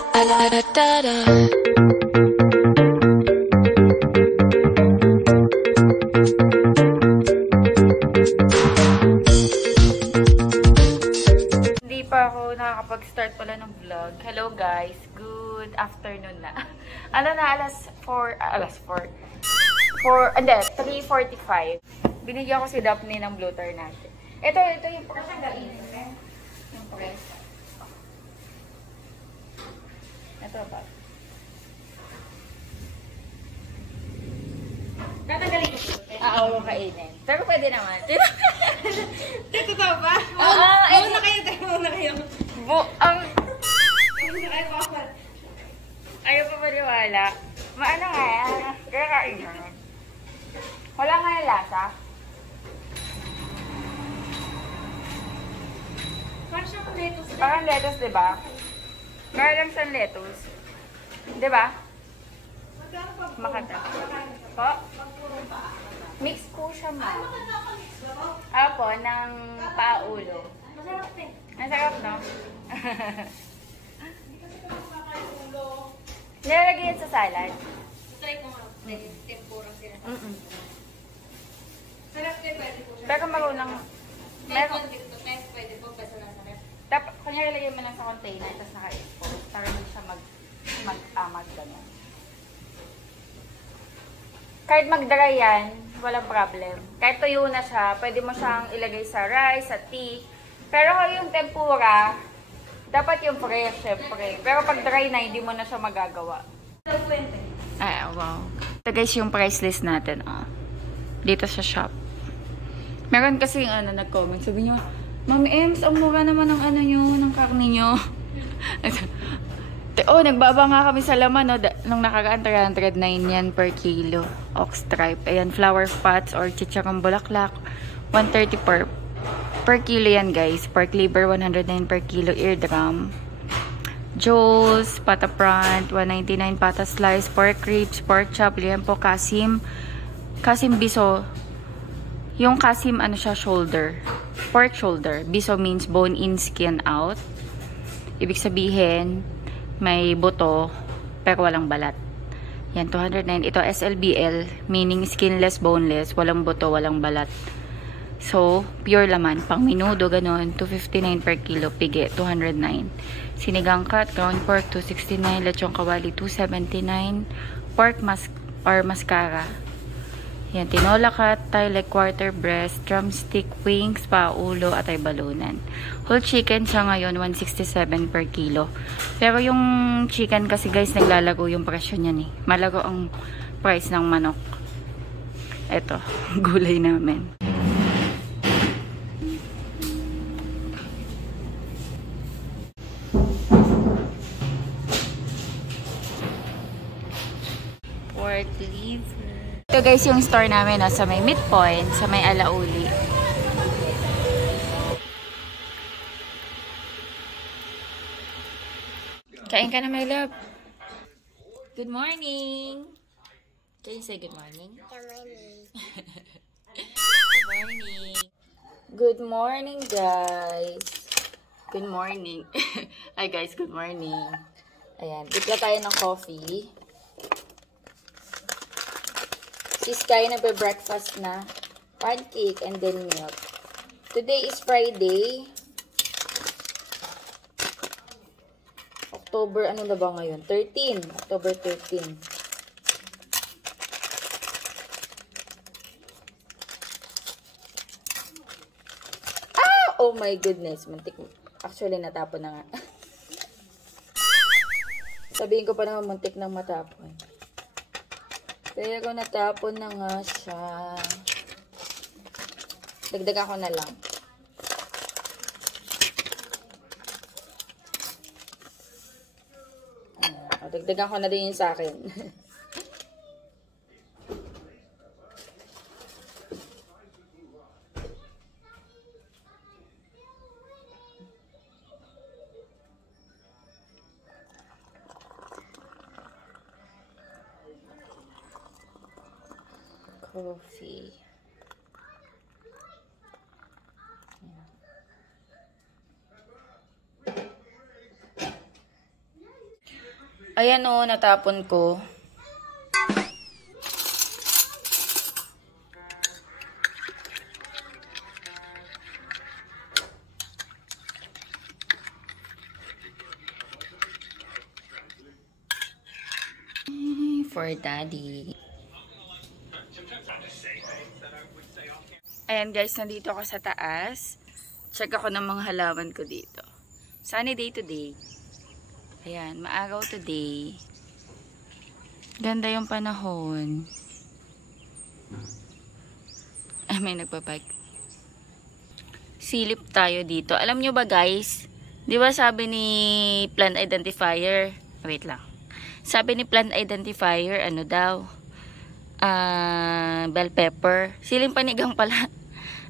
Hindi pa ako nakakapag-start pala ng vlog. Hello guys, good afternoon na. Ano na, alas 3:45. Binigyan ko si Daphne ng bloater natin. Ito yung press na yung press. Ito ba? Tatanggalin ko. Oo, kainin. Pero pwede naman. Totoo ba? Oo, Muna kayo. Ayaw pa maniwala. Maano nga yan? Kaya kainin. Wala nga yung lasa. Parang siyang lettuce. Parang lettuce, diba? Kaya lang siyang lettuce. Diba? Makata. Po? Mix po siya, ma'am. Apo, ng paulo. Masarap eh. Masarap, no? Nilalagay yan sa salad. Try ko nga. Tempura sila. Sarap din, pwede po siya. Pero marunong. Meron dito, pwede po, basta nasa rep. Dapat, kanya ilagay mo lang sa container, tapos naka-expose. Para hindi siya mag-amag ganyan. Kahit mag-dry yan, walang problem. Kahit tuyo na siya, pwede mo siyang ilagay sa rice, sa tea. Pero yung tempura, dapat yung fresh, syempre. Pero pag dry na, hindi mo na siya magagawa. Ay, wow. Ito guys yung price list natin. Dito sa shop. Meron kasi yung nag-comment. Sabi nyo, Ma'am Ems, ang mura naman ng ng karne nyo. Nagbaba nga kami sa laman, no? Nung nakaraan, 309 yan per kilo. Ox stripe. Ayan, flower pots or chicharong bulaklak. 130 per kilo yan, guys. Pork liver, 109 per kilo. Eardrum. Joel's, pata front, 199 pata slice. Pork ribs, pork chop. Liyan po, kasim. Kasim biso. Yung kasim, siya, shoulder. Pork shoulder. Biso means bone in, skin out. Ibig sabihin, may buto, pero walang balat. Yan, 209. Ito, SLBL, meaning skinless, boneless, walang buto, walang balat. So, pure laman. Pang minudo, ganon. 259 per kilo. Pigi, 209. Sinigang cut, ground pork, 269. Lechong kawali, 279. Pork mascara. Yan, tinola cut, thigh leg, quarter breast, drumstick, wings, paulo, at ay balunan. Whole chicken siya ngayon, 167 per kilo. Pero yung chicken kasi guys, naglalago yung presyo niyan eh. Malago ang price ng manok. Ito, gulay namin. Pork liver. Ito guys yung store namin sa may midpoint, sa may Alauli. Kain ka na, my love. Good morning. Can you say good morning? Good morning. Good morning. Good morning, guys. Good morning. Hi guys, good morning. Ayan, bigla tayo ng coffee. Si Sky nagbe-breakfast na. Pancake and then milk. Today is Friday. October, ano na ba ngayon? 13. October 13. Oh my goodness. Muntik. Actually, natapon na nga. Sabihin ko pa naman muntik nang matapon. Pero natapon na nga siya. Dagdagan ko na lang. Dagdagan ko na din yung sa akin. Coffee. Ayan o, natapon ko. For daddy. Ayan guys, nandito ako sa taas. Check ako ng mga halaman ko dito. Sunny day today. Ayan, maaraw today. Ganda yung panahon. Ay, may nagbabike. Silip tayo dito. Alam nyo ba guys, di ba sabi ni plant identifier, wait lang. Sabi ni plant identifier, ano daw? Bell pepper. Siling panigang pala.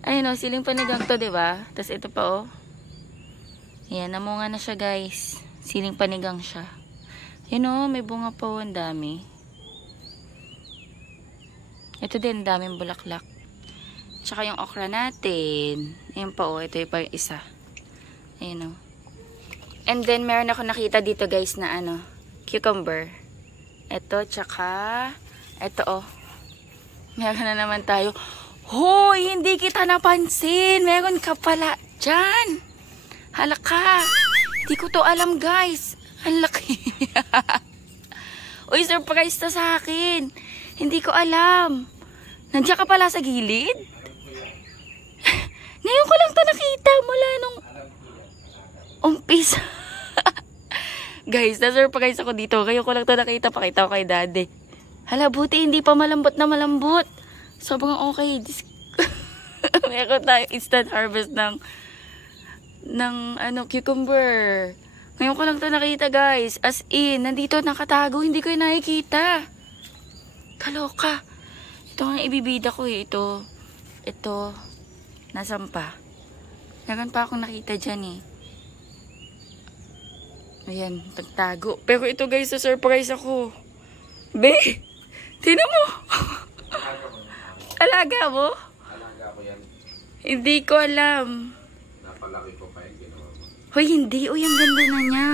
Ayun o, siling panigang to, diba? Tapos ito pa o. Ayan, namunga na siya guys. Siling panigang siya. Ayun o, may bunga pa o, ang dami. Ito din, daming bulaklak. Tsaka yung okra natin. Ayan pa o, ito yung pa yung isa. Ayun o. And then, meron ako nakita dito guys na ano, cucumber. Ito, tsaka ito oh. Meron na naman tayo. Hoy, hindi kita napansin. Meron ka pala dyan. Halaka. Hindi ko to alam guys. Ang laki. Uy, surprise to sa akin. Hindi ko alam. Nandiyan ka pala sa gilid? Ngayon ko lang to nakita mula nung umpisa. Guys, na-surprise ako dito. Kayo ko lang ito nakita. Pakita ko kay daddy. Hala, buti hindi pa malambot na malambot. Sobrang okay. Meron tayo instant harvest ng ano, cucumber. Ngayon ko lang ito nakita guys. As in, nandito nakatago. Hindi ko yung nakikita. Kaloka. Ito ang ibibida ko eh. Ito. Nasaan pa? Meron pa akong nakita dyan eh. Ayan, tagtago. Pero ito guys, na-surprise ako. Be, tinan mo. Alaga mo? Alaga ko yan. Hindi ko alam. Napalaki ko pa yung ginawa mo. Hoy, hindi. Uy, ang ganda na niya.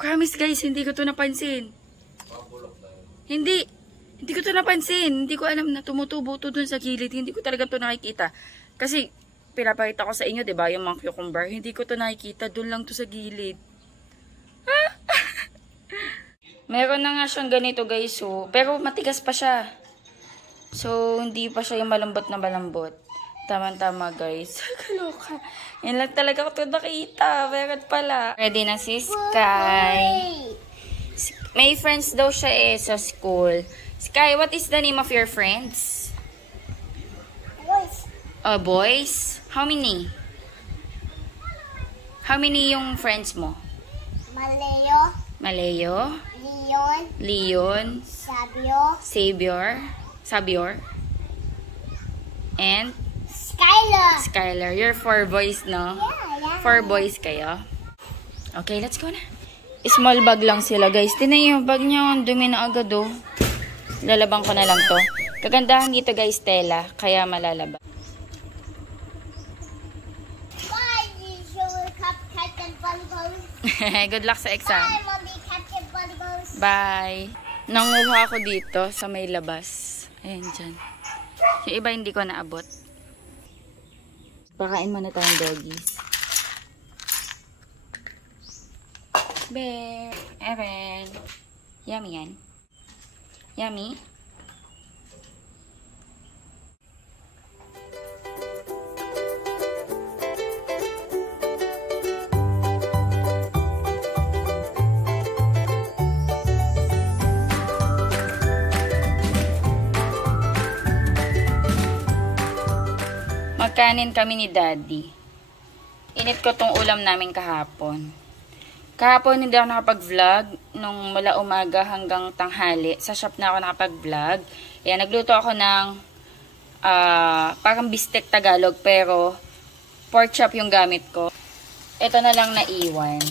Promise guys, hindi ko to napansin. Pabulok na yun. Hindi ko to napansin. Hindi ko alam na tumutubo to dun sa gilid. Hindi ko talaga to nakikita. Kasi, pinapakita ko sa inyo, diba, yung mga cucumber. Hindi ko to nakikita. Dun lang to sa gilid. Meron na nga siyang ganito guys. So, pero matigas pa siya. So, hindi pa siya yung malambot na malambot. Tama-tama guys. Kaloka. Yan lang talaga ko to nakita. Meron pala. Ready na si Sky. May friends daw siya eh sa school. Sky, what is the name of your friends? Boys. Boys? How many? How many yung friends mo? Maleo. Maleo? Leon. Leon? Sabio. Sabior? And? Skylar. Skylar. You're 4 boys, no? Yeah. 4 boys kayo. Okay, let's go na. Small bag lang sila, guys. Tinan yung bag niyo. Ang dumi na agad, oh. Lalabang ko na lang to. Kagandahan dito, guys, tela. Kaya malalaba. Bye, Joel. Captain Volleyball. Good luck sa exam. Bye, Mommy. Captain Volleyball. Bye. Nanguha ako dito sa may labas. Ayan dyan. Yung iba hindi ko naabot. Pakain muna tayong doggies. Bear. Evan. Yummy yan. Yummy. Magkanin kami ni Daddy. Init ko tong ulam namin kahapon. Kahapon hindi ako nakapag-vlog nung mula umaga hanggang tanghali. Sa shop na ako nakapag-vlog. Ayan, nagluto ako ng parang bistek Tagalog pero pork chop yung gamit ko. Ito na lang naiwan.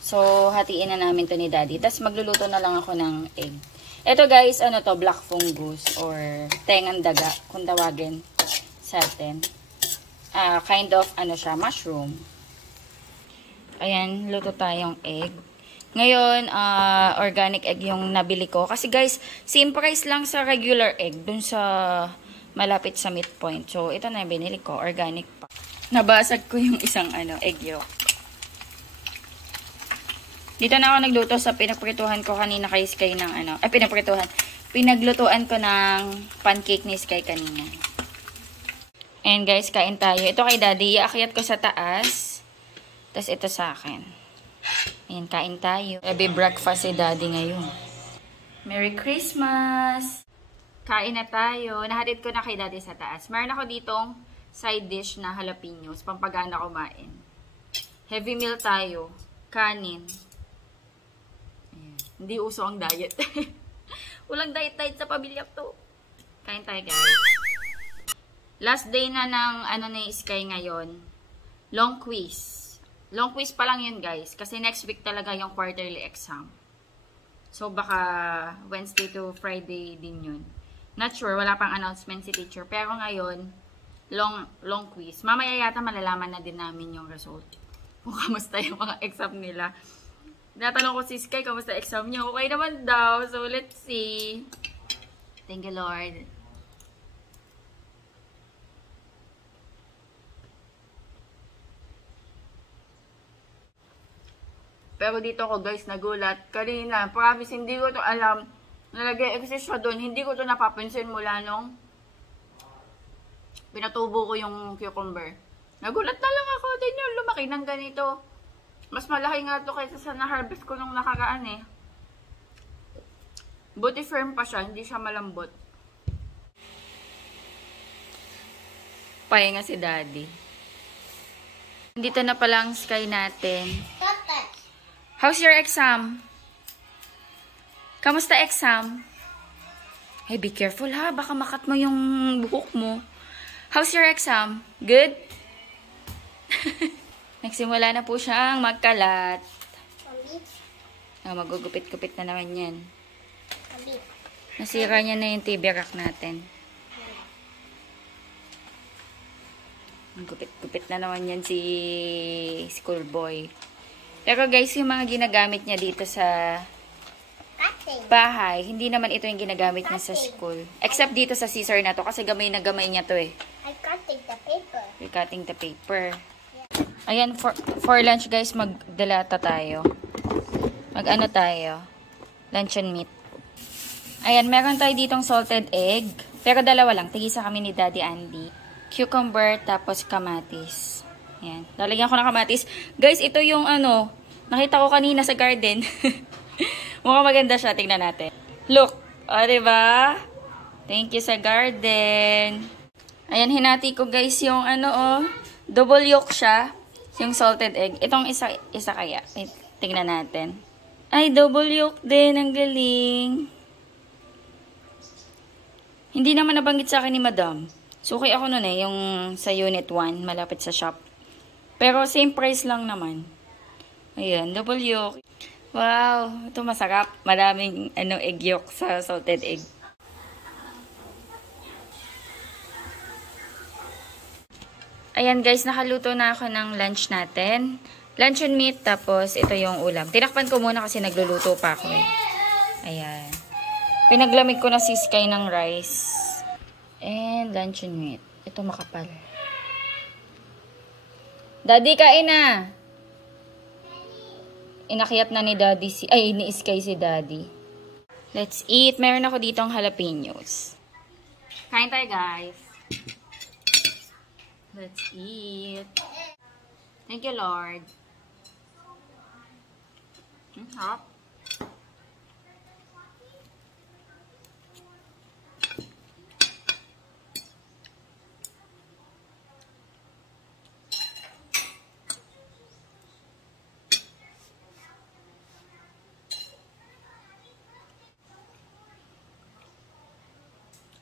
So, hatiin na namin to ni Daddy. Tapos magluluto na lang ako ng egg. Ito guys, ano to, black fungus or tengang daga kung tawagin sa atin. Kind of, ano siya, mushroom. Ayan, luto tayong egg. Ngayon, organic egg yung nabili ko. Kasi guys, same price lang sa regular egg dun sa malapit sa midpoint. So, ito na yung binili ko. Organic pa. Nabasag ko yung isang egg yolk. Dito na ako nagluto sa pinagprituhan ko kanina kay Sky ng pinaglutuan ko ng pancake ni Sky kanina. And guys, kain tayo. Ito kay Daddy. Iakyat ko sa taas. Tapos ito sa akin. Ayan, kain tayo. Every breakfast si Daddy ngayon. Merry Christmas! Kain na tayo. Nahatid ko na kay Daddy sa taas. Meron ako ditong side dish na jalapenos. Pampagana kumain. Heavy meal tayo. Kanin. Ayan. Hindi uso ang diet. Walang diet sa pamilya to. Kain tayo, guys. Last day na ng ni Sky ngayon. Long quiz. Long quiz pa lang yun, guys. Kasi next week talaga yung quarterly exam. So, baka Wednesday to Friday din yun. Not sure. Wala pang announcement si teacher. Pero ngayon, long quiz. Mamaya yata malalaman na din namin yung result. Kung kamusta yung mga exam nila. Natanong ko si Sky, kamusta exam niya? Okay naman daw. So, let's see. Thank you, Lord. Pero dito ko, guys, nagulat. Kanina, promise, hindi ko to alam. Nalagay exercise doon. Hindi ko to napapansin mula nung pinatubo ko yung cucumber. Nagulat na lang ako din yung lumaki ng ganito. Mas malaki nga to kaysa sa na-harvest ko nung nakaraan eh. Buti firm pa siya, hindi siya malambot. Pahinga si Daddy. Dito na pala ang Sky natin. How's your exam? Kamusta exam? Hey, be careful ha. Baka makat mo yung buhok mo. How's your exam? Good? Nagsimula na po siyang magkalat. Magugupit-gupit na naman yan. Nasira niya na yung TV rack natin. Gupit-gupit na naman yan si schoolboy. Pero guys, yung mga ginagamit niya dito sa bahay, hindi naman ito yung ginagamit niya sa school. Except dito sa scissor na to, kasi gamay na gamay niya to eh. I'm cutting the paper. We're cutting the paper. Ayan, for lunch guys, magdalata tayo. Mag-ano tayo? Luncheon meat. Ayan, meron tayo ditong salted egg. Pero dalawa lang. Tigisa kami ni Daddy Andy. Cucumber, tapos kamatis. Ayan. Lalagyan ko ng kamatis. Guys, ito yung nakita ko kanina sa garden. Mukhang maganda siya. Tingnan natin. Look. O, diba? Thank you sa garden. Ayan, hinati ko guys yung double yolk siya. Yung salted egg. Itong isa kaya. Tingnan natin. Ay, double yolk din. Ang galing. Hindi naman nabanggit sa akin ni Madam. So, okay ako nun yung sa unit 1, malapit sa shop. Pero, same price lang naman. Ayan, double yolk. Wow, ito masarap. Maraming egg yolk sa salted egg. Ayan guys, nakaluto na ako ng lunch natin. Luncheon meat, tapos ito yung ulam. Tinakpan ko muna kasi nagluluto pa ako eh. Ayan. Pinaglamig ko na si Sky ng rice. And luncheon meat. Ito makapal. Daddy, kain na! Inakyat na ni Sky si Daddy. Let's eat. Meron ako ditong jalapenos. Kain tayo guys. Let's eat. Thank you, Lord. Hop.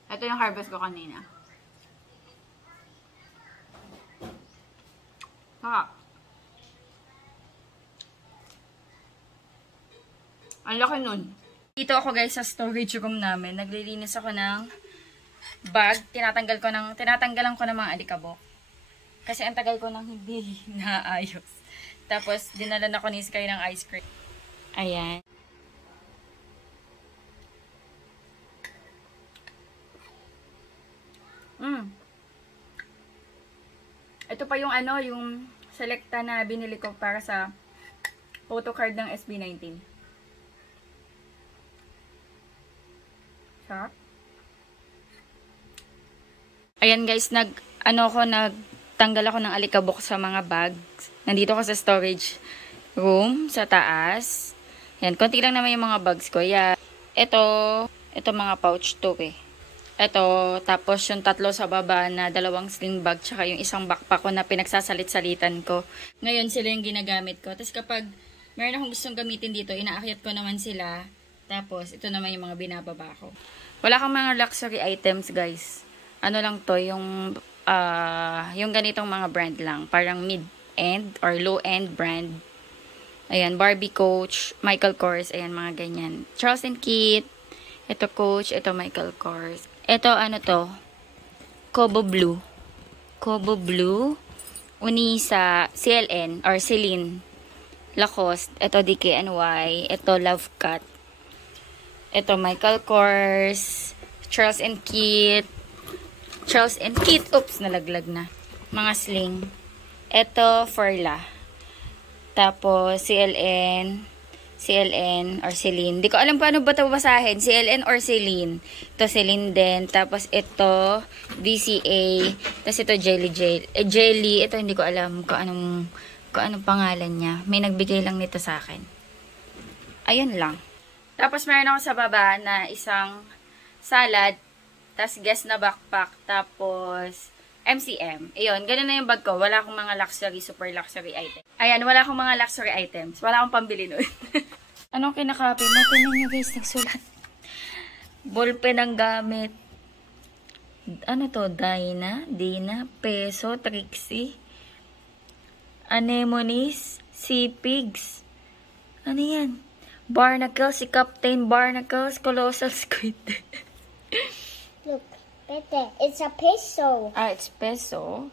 Ito yung harvest ko kanina. Sarap. Ang laki nun. Dito ako guys sa storage room namin. Naglilinis ako ng bag. Tinatanggalan ko ng mga alikabok. Kasi ang tagal ko nang hindi naayos. Tapos, dinala na ko ni Sky ng ice cream. Ayan. Ito pa yung ano, yung selecta na binili ko para sa photocard ng SB19. Sarap. Ayan guys, nagtanggal ako ng alikabok sa mga bags. Nandito ko sa storage room, sa taas. Yan, konti lang naman yung mga bags ko. Yan. Ito mga pouch to eh. Ito, tapos yung tatlo sa baba na 2 sling bag, tsaka yung isang backpack ko na pinagsasalit-salitan ko. Ngayon sila yung ginagamit ko. Tapos kapag meron akong gustong gamitin dito, inaakyat ko naman sila. Tapos ito naman yung mga binababa ko. Wala kang mga luxury items guys. Ano lang to, yung ganitong mga brand lang. Parang mid-end or low-end brand. Ayan, Barbie Coach, Michael Kors, ayan mga ganyan. Charles & Keith, ito Coach, ito Michael Kors. Ito ano to, Kobo Blue. Kobo Blue, Unisa, CLN or Celine, Lacoste, ito DKNY, ito Love Cut. Ito Michael Kors, Charles & Keith, oops, nalaglag na. Mga sling. Ito Furla. Tapos CLN or Celine. Di ko alam paano ba ito basahin. CLN or Celine. Ito Celine din. Tapos ito VCA. Tapos ito Jelly. Ito hindi ko alam kung anong pangalan niya. May nagbigay lang nito sa akin. Ayun lang. Tapos meron ako sa baba na isang salad. Tapos guest na backpack. Tapos MCM. Ayun, ganun na yung bag ko. Wala akong mga luxury, super luxury items. Ayan, wala akong mga luxury items. Wala akong pambili nun. Anong kinakopy mo? Tingnan nyo guys, nagsulat. Ballpen ang gamit. Ano to? Dina, Peso, Trixie, Anemones, Sea-Pigs. Ano yan? Barnacles, si Captain Barnacles, Colossal Squid. Look, Pepe, it's a peso. Ah, it's peso.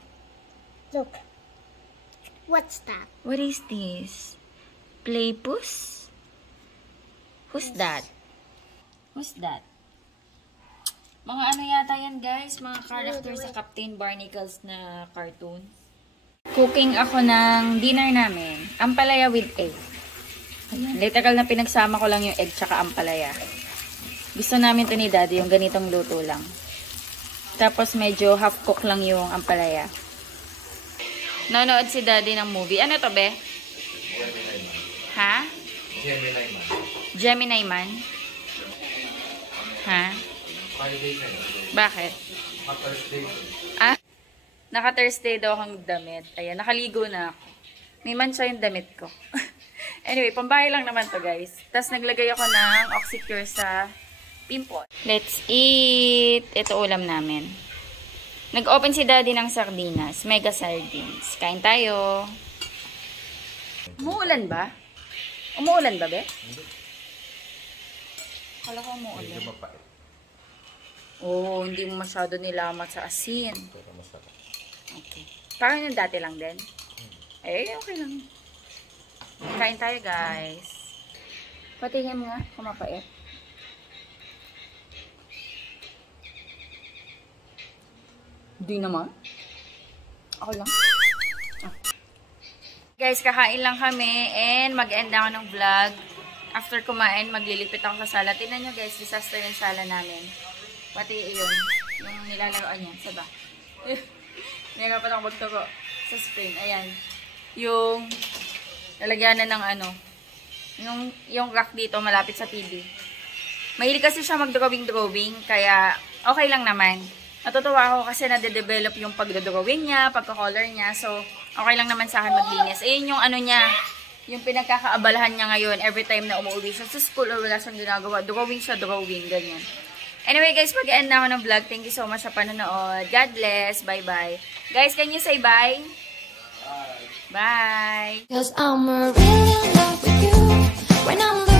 Look. What's that? What is this? Playpuss? Who's that? Who's that? Mga ano yata yan guys? Mga character sa Captain Barnacles na cartoon. Cooking ako ng dinner namin. Ampalaya with egg. Ayan. Literal na pinagsama ko lang yung egg tsaka ampalaya. Gusto namin ito ni Daddy, yung ganitong luto lang. Tapos medyo half cook lang yung ampalaya. Nanonood si Daddy ng movie. Ano to be? Gemini Man. Ha? Gemini Man. Gemini Man? Ha? Friday na yun. Bakit? Thursday. Ah? Naka-Thursday daw akong damit. Ayan, nakaligo na ako. May mancha yung damit ko. Anyway, pambahay lang naman to guys. Tapos naglagay ako ng Oxycure sa pimple. Let's eat. Ito ulam namin. Nag-open si Daddy ng sardinas. Mega sardines. Kain tayo. Umuulan ba? Umuulan ba, be? Hindi. Kala ko umuulan. Medyo mapait. Oo, hindi mo masyado nilamat sa asin. Pero masarap. Okay. Parang yung dati lang din. Eh, okay lang. Kain tayo, guys. Patingin mo nga, kumapait. Hindi naman. Ako lang. Ah. Guys, kakain lang kami and mag-end na ako ng vlog. After kumain, maglilipit ako sa sala. Tingnan nyo guys, disaster yung sala namin. Pati yun, yung nilalaroan niya. Saba. Nahirapan ako magturo sa screen. Ayan. Yung lalagyanan ng ano. Yung rack dito malapit sa TV. Mahilig kasi siya mag-drawing, kaya okay lang naman. Natutuwa ako kasi nade-develop yung pagdodrawing niya, pagka-color niya. So, okay lang naman sa akin maglinis. Ayun yung ano niya, yung pinagkakaabalahan niya ngayon every time na umuwi siya sa school or wala siyang ginagawa. Drawing siya, ganyan. Anyway guys, mag-end na ako ng vlog. Thank you so much sa panonood. God bless. Bye-bye. Guys, can you say bye? Bye. Bye. 'Cause I'm really in love with you when I'm